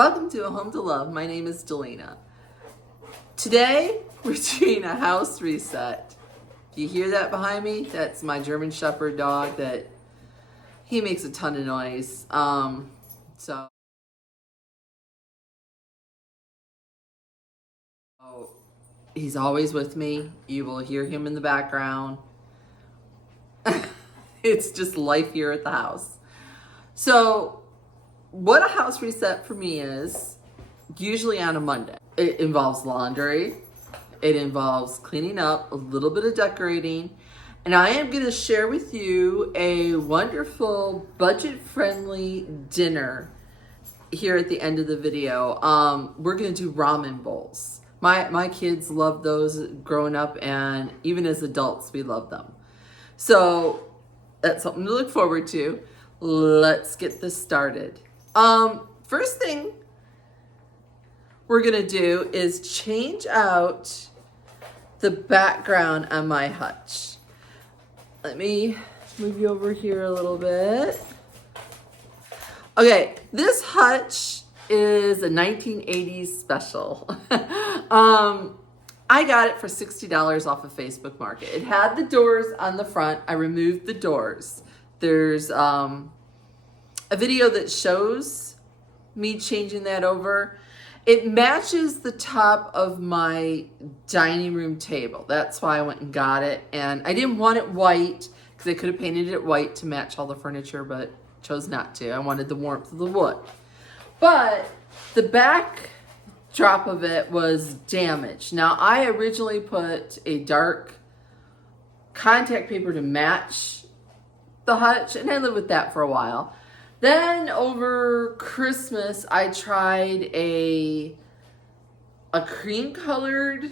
Welcome to A Home to Love. My name is Delina. Today, we're doing a house reset. You hear that behind me? That's my German Shepherd dog that he makes a ton of noise. So he's always with me. You will hear him in the background. It's just life here at the house. So what a house reset for me is usually on a Monday. It involves laundry. It involves cleaning up, a little bit of decorating, and I am going to share with you a wonderful budget-friendly dinner here at the end of the video. We're going to do ramen bowls. My kids love those growing up, and even as adults, we love them. So that's something to look forward to. Let's get this started. First thing we're going to do is change out the background on my Hutch. Let me move you over here a little bit. Okay, this Hutch is a 1980s special. I got it for $60 off of Facebook Market. It had the doors on the front. I removed the doors. There's a video that shows me changing that over. It matches the top of my dining room table. That's why I went and got it. And I didn't want it white because I could have painted it white to match all the furniture, but chose not to. I wanted the warmth of the wood. But the back drop of it was damaged. Now, I originally put a dark contact paper to match the Hutch, and I lived with that for a while. Then over Christmas, I tried a cream colored,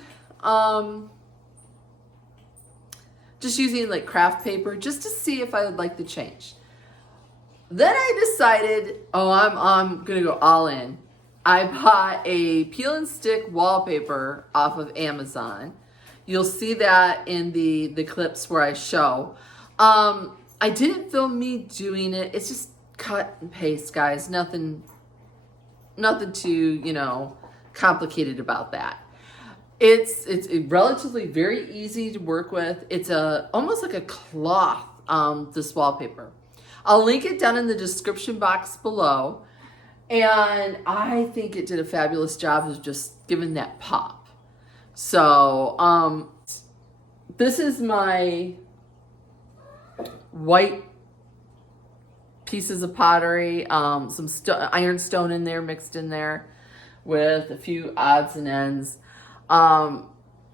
just using like craft paper just to see if I would like the change. Then I decided, I'm gonna go all in. I bought a peel and stick wallpaper off of Amazon. You'll see that in the clips where I show. I didn't film me doing it. It's just cut and paste, guys. Nothing too, complicated about that. It's relatively very easy to work with. It's almost like a cloth, this wallpaper. I'll link it down in the description box below. And I think it did a fabulous job of just giving that pop. So, this is my white pieces of pottery, some ironstone in there, mixed in there with a few odds and ends. I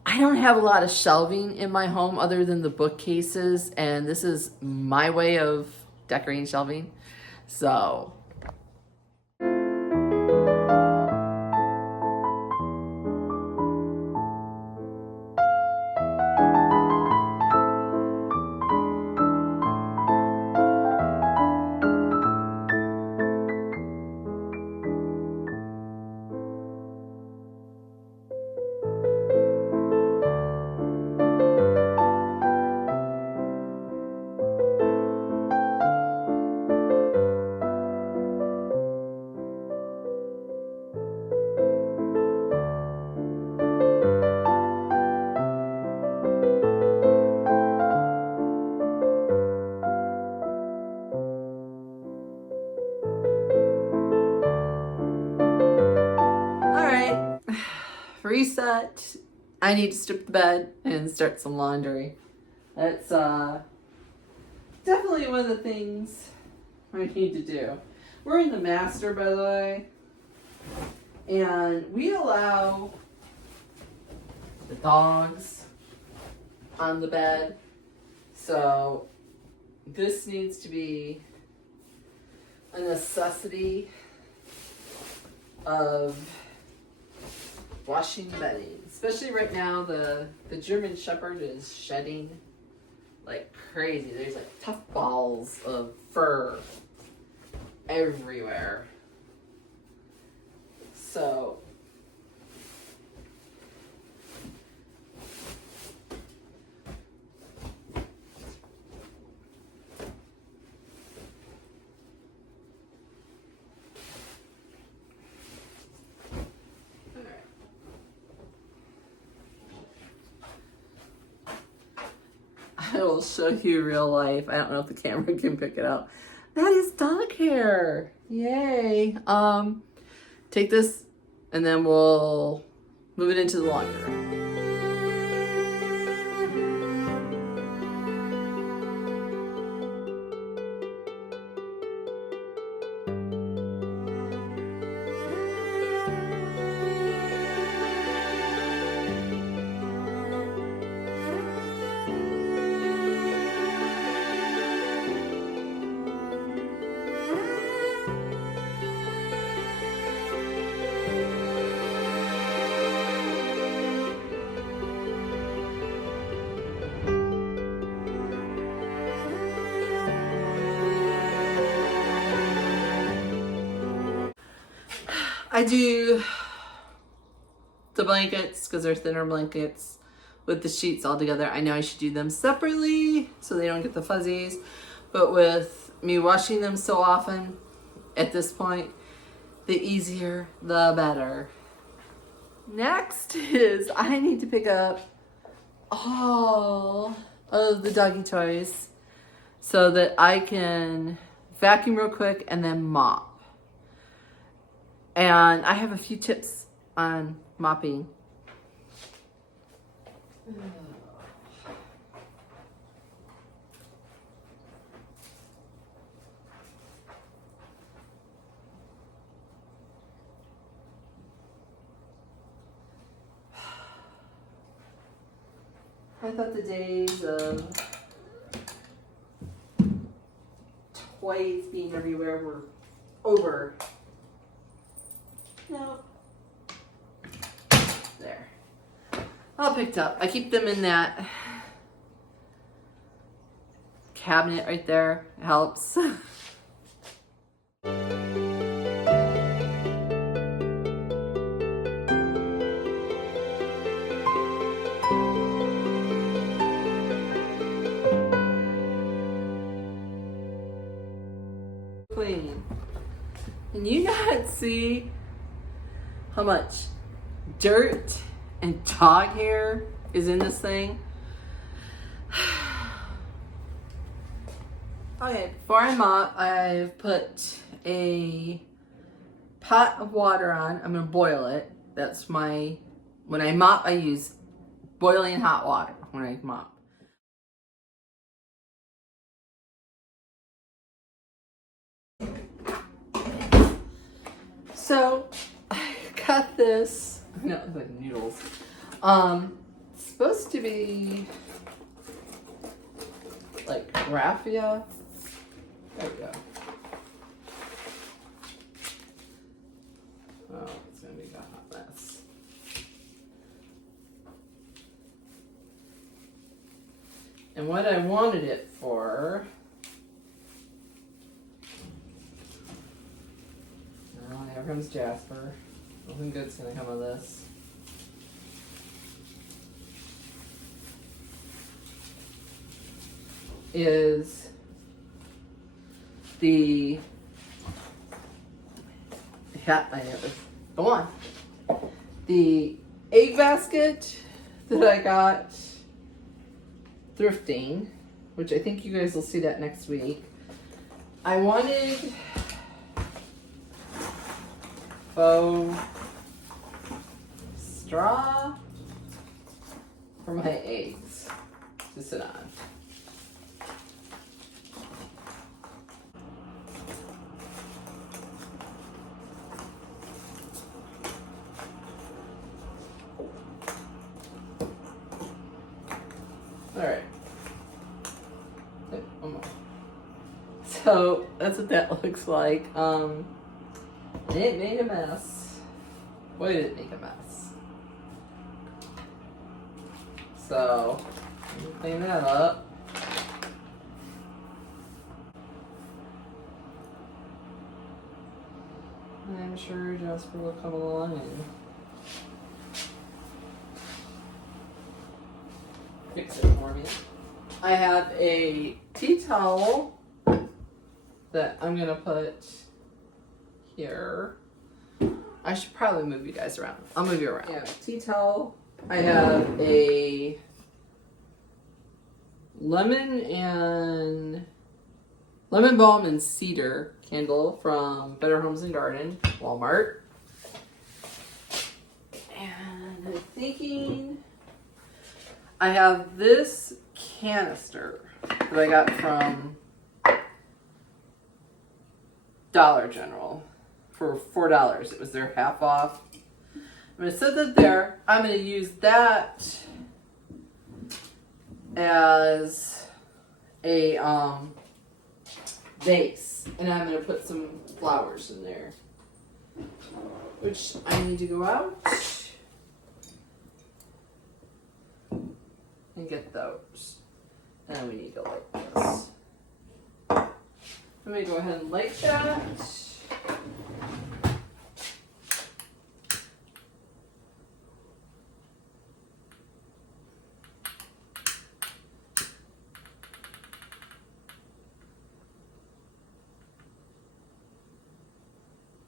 don't have a lot of shelving in my home other than the bookcases, and this is my way of decorating shelving. So reset. I need to strip the bed and start some laundry. That's definitely one of the things I need to do. We're in the master, by the way, and we allow the dogs on the bed, so this needs to be a necessity of washing bedding. Especially right now, the German Shepherd is shedding like crazy. There's like tough balls of fur everywhere. So I will show you real life. I don't know if the camera can pick it up. That is dog hair. Yay. Take this and then we'll move it into the laundry room. I do the blankets because they're thinner blankets with the sheets all together. I know I should do them separately so they don't get the fuzzies, but with me washing them so often at this point, the easier the better. Next is I need to pick up all of the doggy toys so that I can vacuum real quick and then mop. And I have a few tips on mopping. I thought the days of toys being everywhere were over. No. There. All picked up. I keep them in that cabinet right there. It helps. Clean. Can you not see how much dirt and dog hair is in this thing? Okay, before I mop, I've put a pot of water on. I'm gonna boil it. That's my, when I mop, I use boiling hot water when I mop. So I got this, no, like noodles. It's supposed to be like raffia. There we go. Oh, it's gonna be a hot mess. And what I wanted it for, oh, here comes Jasper. Nothing good's gonna come of this. Is the, yeah, I know, go on. The egg basket that I got thrifting, which I think you guys will see that next week. I wanted faux straw for my eggs to sit on. Alright. One more. So that's what that looks like. It made a mess. Boy, did it make a mess. So, clean that up. I'm sure Jasper will come along and fix it for me. I have a tea towel that I'm gonna put here. I should probably move you guys around. I'll move you around. Yeah, tea towel. I have a lemon balm and cedar candle from Better Homes and Garden, Walmart. And I'm thinking I have this canister that I got from Dollar General for $4. It was their half off. I'm going to set that there. I'm going to use that as a vase, and I'm going to put some flowers in there, which I need to go out and get those. And we need to go like this. Let me go ahead and light that.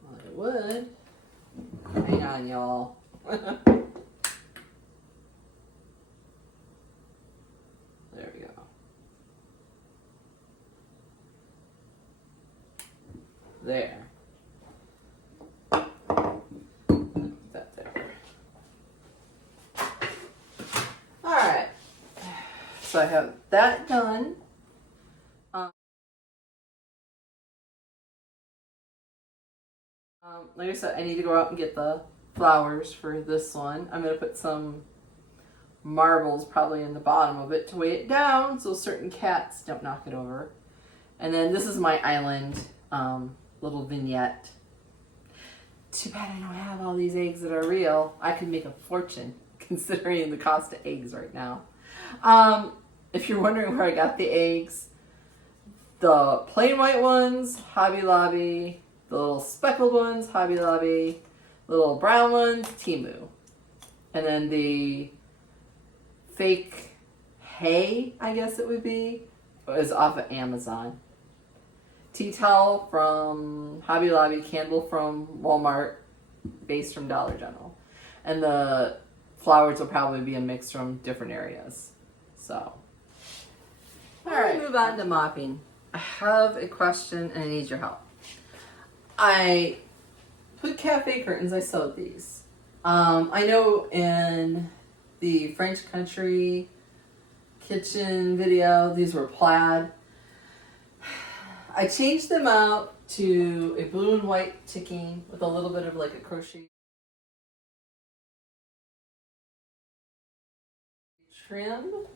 Well, I would. Hang on, y'all. There we go. There. Put that there. Alright. So I have that done. Like I said, I need to go out and get the flowers for this one. I'm going to put some marbles probably in the bottom of it to weigh it down so certain cats don't knock it over. And then this is my island little vignette. Too bad I don't have all these eggs that are real. I could make a fortune considering the cost of eggs right now. If you're wondering where I got the eggs, the plain white ones, Hobby Lobby. The little speckled ones, Hobby Lobby. The little brown ones, Temu. And then the fake hay, I guess it would be, is off of Amazon. Tea towel from Hobby Lobby, candle from Walmart, base from Dollar General. And the flowers will probably be a mix from different areas. So, alright, move on to mopping. I have a question and I need your help. I put cafe curtains, I sewed these. I know in the French Country kitchen video, these were plaid. I changed them out to a blue and white ticking with a little bit of like a crochet trim.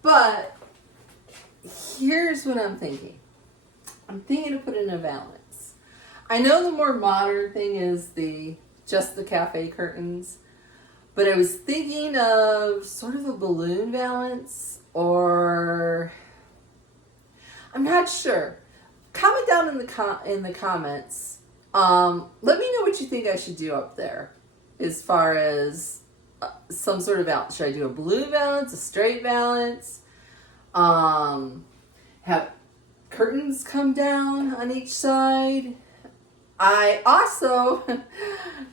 But here's what I'm thinking. I'm thinking to put in a valance. I know the more modern thing is just the cafe curtains, but I was thinking of sort of a balloon valance, or I'm not sure. Comment down in the comments. Let me know what you think I should do up there as far as some sort of valance. Should I do a balloon valance, a straight valance? Have curtains come down on each side? I also,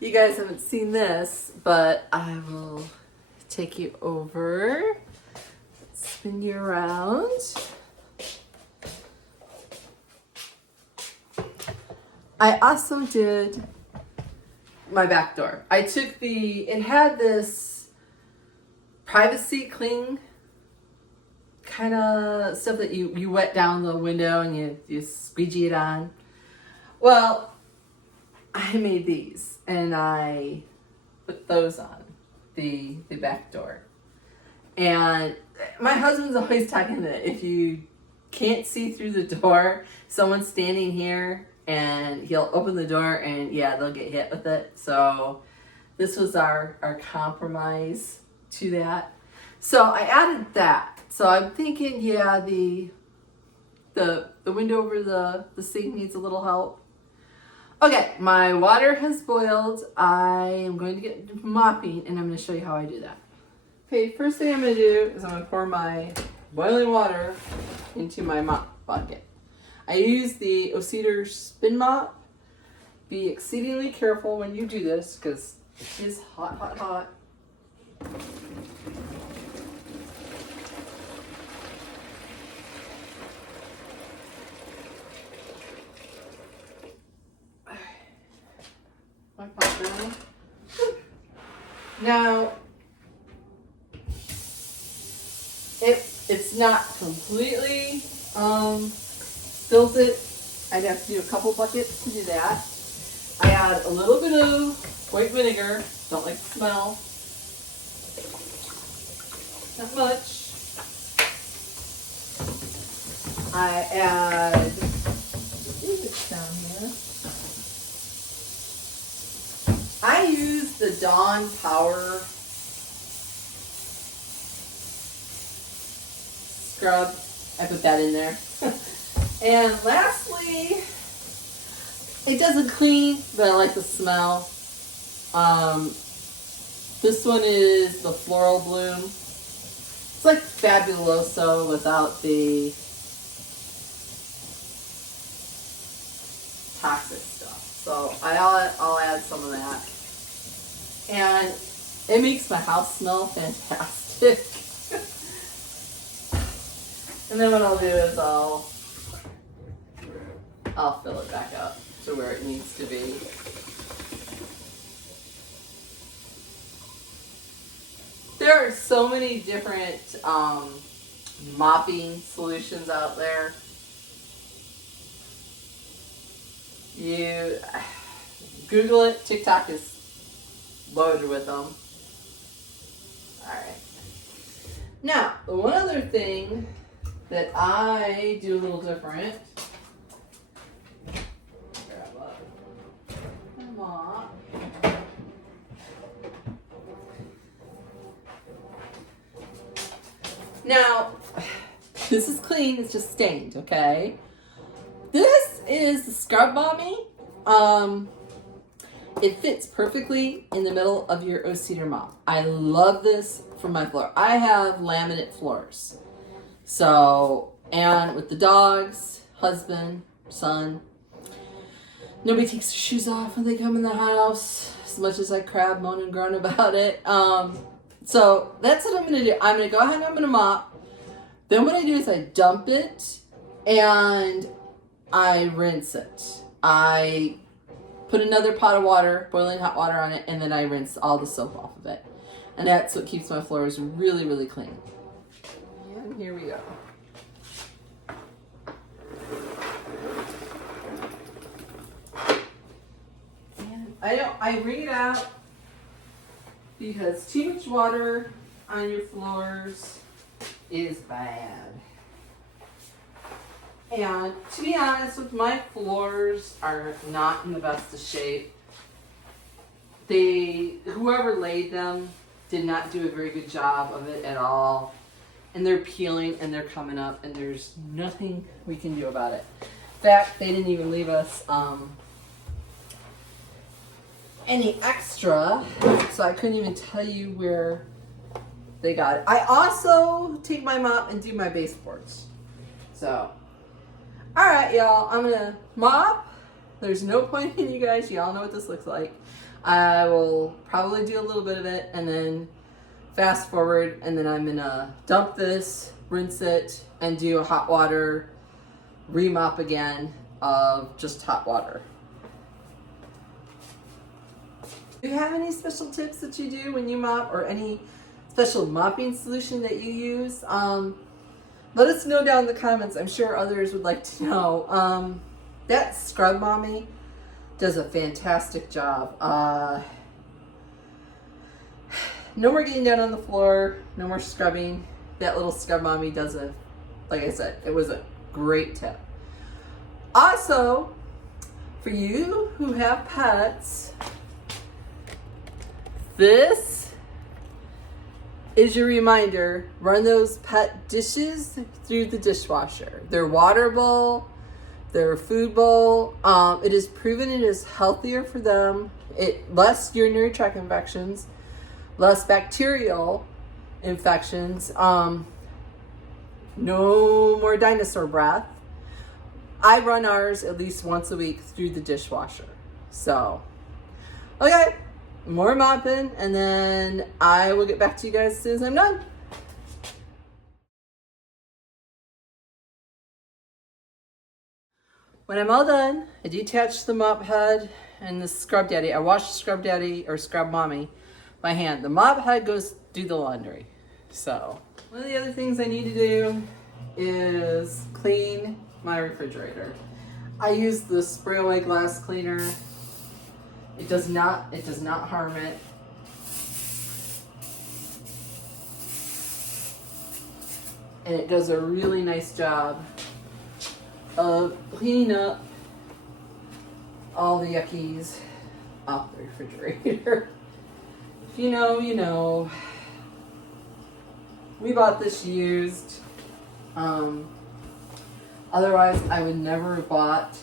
you guys haven't seen this, but I will take you over, spin you around. I also did my back door. I took it had this privacy cling kind of stuff that you wet down the window and you squeegee it on. Well, I made these and I put those on the back door. And my husband's always talking that if you can't see through the door, someone's standing here and he'll open the door and yeah, they'll get hit with it. So this was our compromise to that. So I added that. So I'm thinking, yeah, the window over the sink needs a little help. Okay, my water has boiled. I am going to get mopping and I'm going to show you how I do that. Okay, first thing I'm going to do is I'm going to pour my boiling water into my mop bucket. I use the Cedar Spin Mop. Be exceedingly careful when you do this because it is hot, hot, hot. Now, it's not completely filtered. I'd have to do a couple buckets to do that. I add a little bit of white vinegar. Don't like the smell. Not much. I add, it's down here. I use the Dawn Power scrub. I put that in there. And lastly, it doesn't clean, but I like the smell. This one is the Floral Bloom. It's like Fabuloso without the toxic stuff. So I'll add some of that. And it makes my house smell fantastic. And then what I'll do is I'll fill it back up to where it needs to be. There are so many different mopping solutions out there. You Google it. TikTok is loaded with them. Alright. Now, one other thing that I do a little different. Grab a mop. Now, this is clean, it's just stained, okay? This is the Scrub Mommy. It fits perfectly in the middle of your O-Cedar mop. I love this for my floor. I have laminate floors. So, and with the dogs, husband, son, nobody takes their shoes off when they come in the house, as much as I crab, moan, and groan about it. So that's what I'm going to do. I'm going to go ahead and I'm going to mop. Then what I do is I dump it and I rinse it. I put another pot of water, boiling hot water on it, and then I rinse all the soap off of it. And that's what keeps my floors really, really clean. And here we go. And I wring it out because too much water on your floors is bad. And to be honest, with my floors are not in the best of shape. Whoever laid them did not do a very good job of it at all. And they're peeling and they're coming up and there's nothing we can do about it. In fact, they didn't even leave us any extra, so I couldn't even tell you where they got it. I also take my mop and do my baseboards. So, alright y'all, I'm gonna mop. There's no point in you guys, y'all know what this looks like. I will probably do a little bit of it and then fast forward, and then I'm gonna dump this, rinse it, and do a hot water remop again of just hot water. Do you have any special tips that you do when you mop, or any special mopping solution that you use? Let us know down in the comments. I'm sure others would like to know. That Scrub Mommy does a fantastic job. No more getting down on the floor, no more scrubbing. That little Scrub Mommy does like I said, it was a great tip. Also, for you who have pets, this is your reminder. Run those pet dishes through the dishwasher. Their water bowl, their food bowl. It is proven it is healthier for them. Less urinary tract infections, less bacterial infections. No more dinosaur breath. I run ours at least once a week through the dishwasher. So, okay. More mopping, and then I will get back to you guys as soon as I'm done. When I'm all done, I detach the mop head and the Scrub Daddy. I wash Scrub Daddy or Scrub Mommy by hand. The mop head goes do the laundry. So one of the other things I need to do is clean my refrigerator. I use the spray away glass cleaner. It does not harm it. And it does a really nice job of cleaning up all the yuckies off the refrigerator. If you know, you know. We bought this used. Otherwise, I would never have bought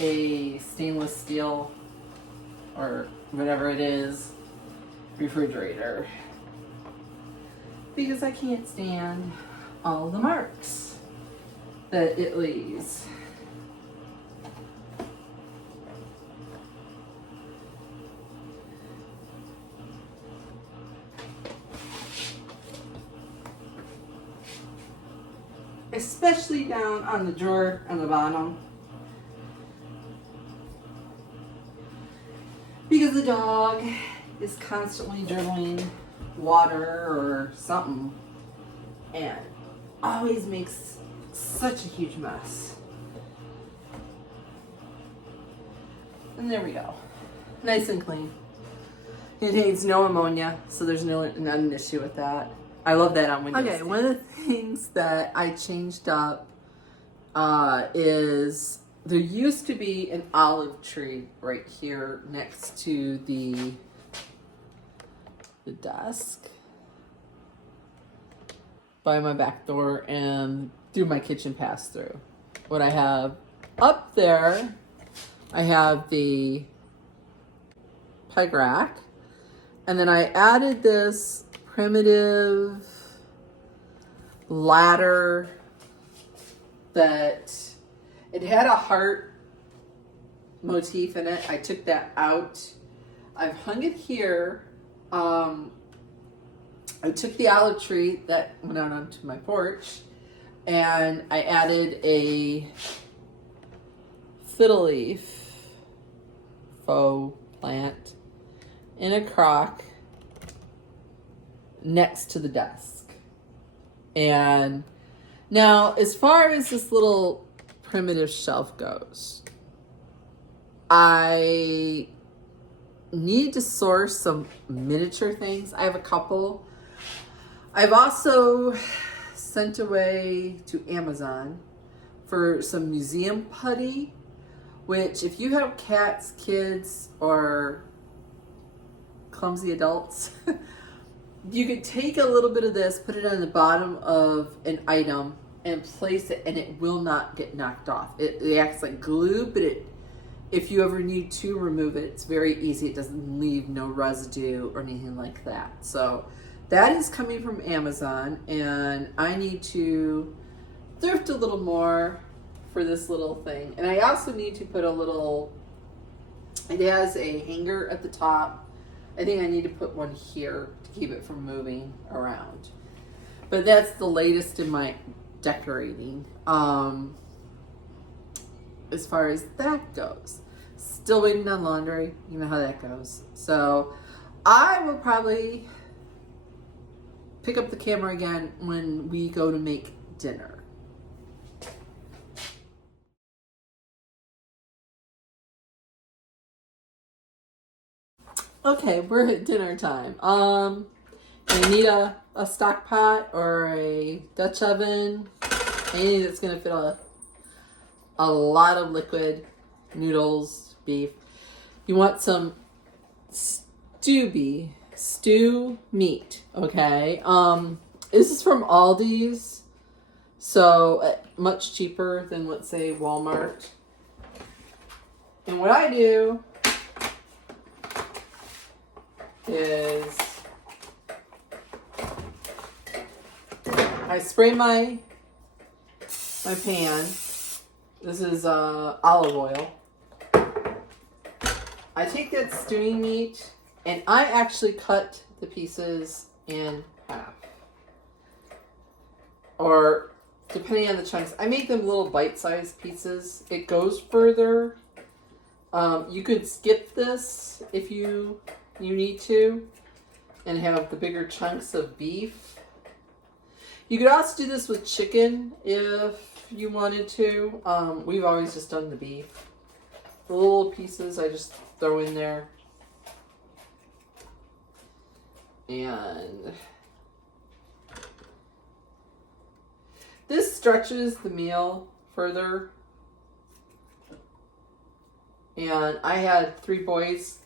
a stainless steel or whatever it is refrigerator, because I can't stand all the marks that it leaves. Especially down on the drawer on the bottom, because the dog is constantly dribbling water or something and always makes such a huge mess. And there we go, nice and clean. It contains no ammonia, so there's not an issue with that. I love that on Windows. Okay, one of the things that I changed up is there used to be an olive tree right here next to the desk by my back door and through my kitchen pass through. What I have up there, I have the peg rack, and then I added this primitive ladder that it had a heart motif in it. I took that out. I've hung it here. I took the olive tree that went out onto my porch and I added a fiddle leaf faux plant in a crock next to the desk. And now, as far as this little primitive shelf goes, I need to source some miniature things. I have a couple. I've also sent away to Amazon for some museum putty, which if you have cats, kids, or clumsy adults, you could take a little bit of this, put it on the bottom of an item, and place it, and it will not get knocked off. It acts like glue, but if you ever need to remove it, it's very easy. It doesn't leave no residue or anything like that. So that is coming from Amazon, and I need to thrift a little more for this little thing. And I also need to put a little, it has a hanger at the top. I think I need to put one here to keep it from moving around. But that's the latest in my decorating. As far as that goes, still waiting on laundry. You know how that goes. So I will probably pick up the camera again when we go to make dinner. Okay, we're at dinner time. I need a stock pot or a Dutch oven. Anything that's gonna fit a lot of liquid, noodles, beef. You want some stew meat, okay? This is from Aldi's, so much cheaper than, let's say, Walmart. And what I do is I spray my pan. This is olive oil. I take that stewing meat and I actually cut the pieces in half. Or depending on the chunks, I make them little bite-sized pieces. It goes further. You could skip this if you you need to, and have the bigger chunks of beef. You could also do this with chicken if you wanted to. We've always just done the beef. The little pieces I just throw in there. And this stretches the meal further. And I had 3 boys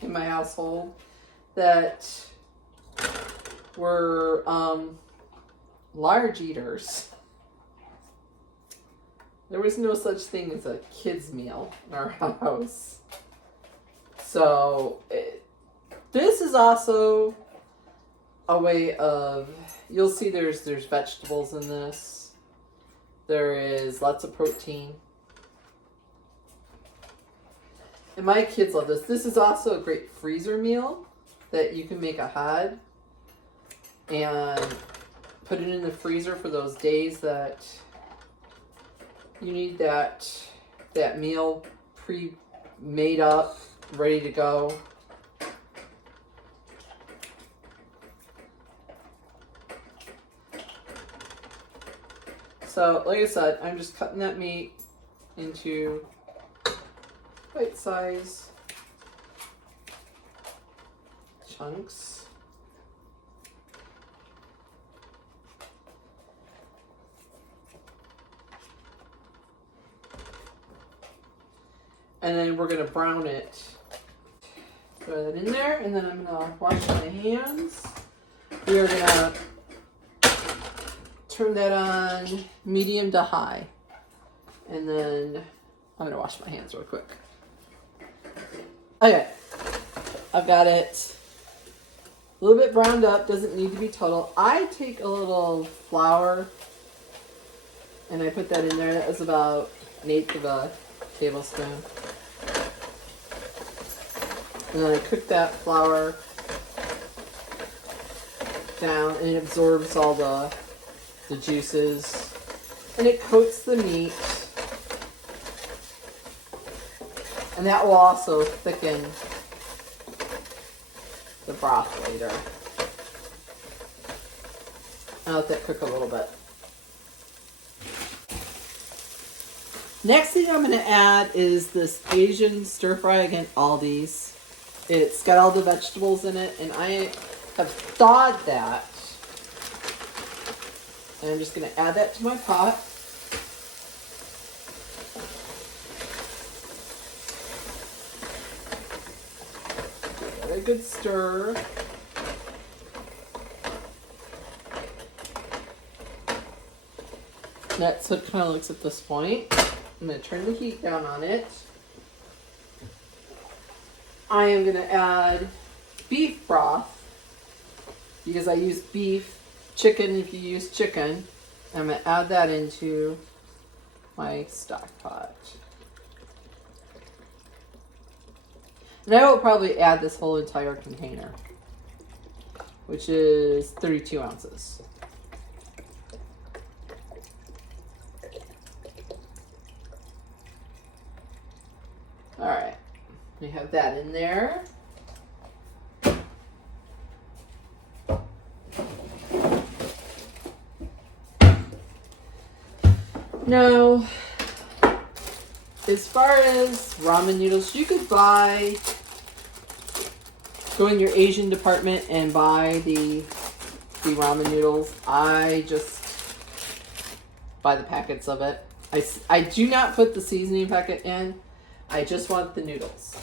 in my household that were large eaters. There was no such thing as a kid's meal in our house. So this is also a way of, you'll see there's vegetables in this. There is lots of protein. And my kids love this. This is also a great freezer meal that you can make ahead and put it in the freezer for those days that you need that meal pre-made up, ready to go. So, like I said, I'm just cutting that meat into bite size chunks. And then we're going to brown it. Throw that in there, and then I'm going to wash my hands. We are going to turn that on medium to high. And then I'm going to wash my hands real quick. Okay, I've got it a little bit browned up, doesn't need to be total. I take a little flour and I put that in there. That was about 1/8 of a tablespoon. And then I cook that flour down and it absorbs all the juices. And it coats the meat. And that will also thicken the broth later. I'll let that cook a little bit. Next thing I'm going to add is this Asian stir fry. Again, Aldi's. It's got all the vegetables in it, and I have thawed that. And I'm just going to add that to my pot. Give it a good stir. That's what it kind of looks at this point. I'm going to turn the heat down on it. I am going to add beef broth because I use beef. Chicken if you use chicken. I'm going to add that into my stock pot. And I will probably add this whole entire container, which is 32 ounces. All right, we have that in there. Now, as far as ramen noodles, you could go in your Asian department and buy the ramen noodles. I just buy the packets of it. I do not put the seasoning packet in. I just want the noodles.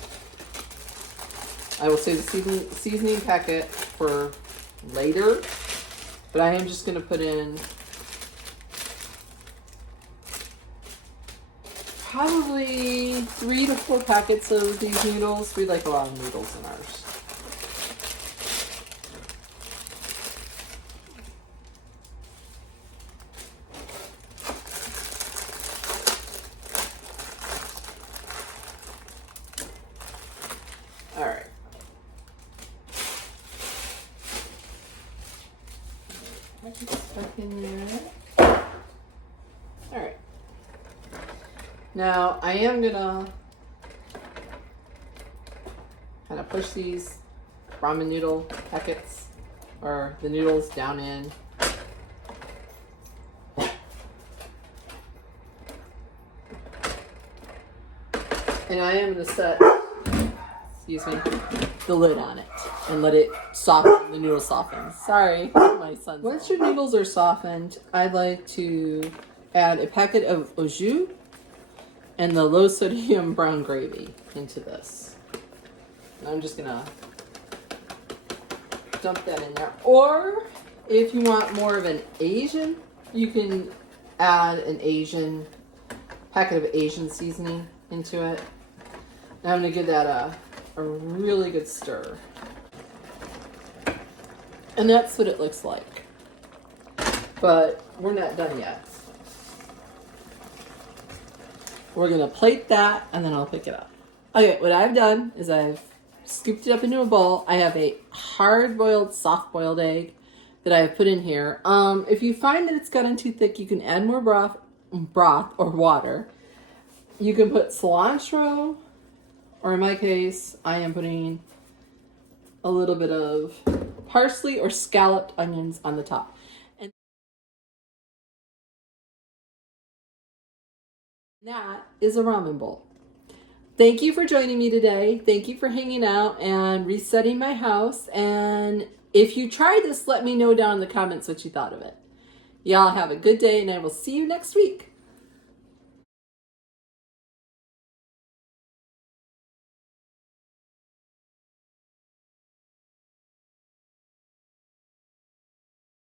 I will save the seasoning packet for later, but I am just going to put in probably 3 to 4 packets of these noodles. We like a lot of noodles in ours. All right. Packets back in there. All right. Now I am gonna kind of push these ramen noodle packets or the noodles down in. And I am going to set, excuse me, the lid on it and let it soften, the noodles soften. Sorry, my son. Once your noodles are softened, I'd like to add a packet of au jus and the low sodium brown gravy into this. And I'm just going to dump that in there. Or if you want more of an Asian, you can add an Asian packet of Asian seasoning into it. And I'm going to give that a really good stir. And that's what it looks like. But we're not done yet. We're going to plate that and then I'll pick it up. Okay, what I've done is I've scooped it up into a bowl. I have a hard-boiled, soft-boiled egg that I have put in here. If you find that it's gotten too thick, you can add more broth or water. You can put cilantro, or in my case, I am putting a little bit of parsley or scalloped onions on the top. And that is a ramen bowl. Thank you for joining me today. Thank you for hanging out and resetting my house. And if you tried this, let me know down in the comments what you thought of it. Y'all have a good day, and I will see you next week.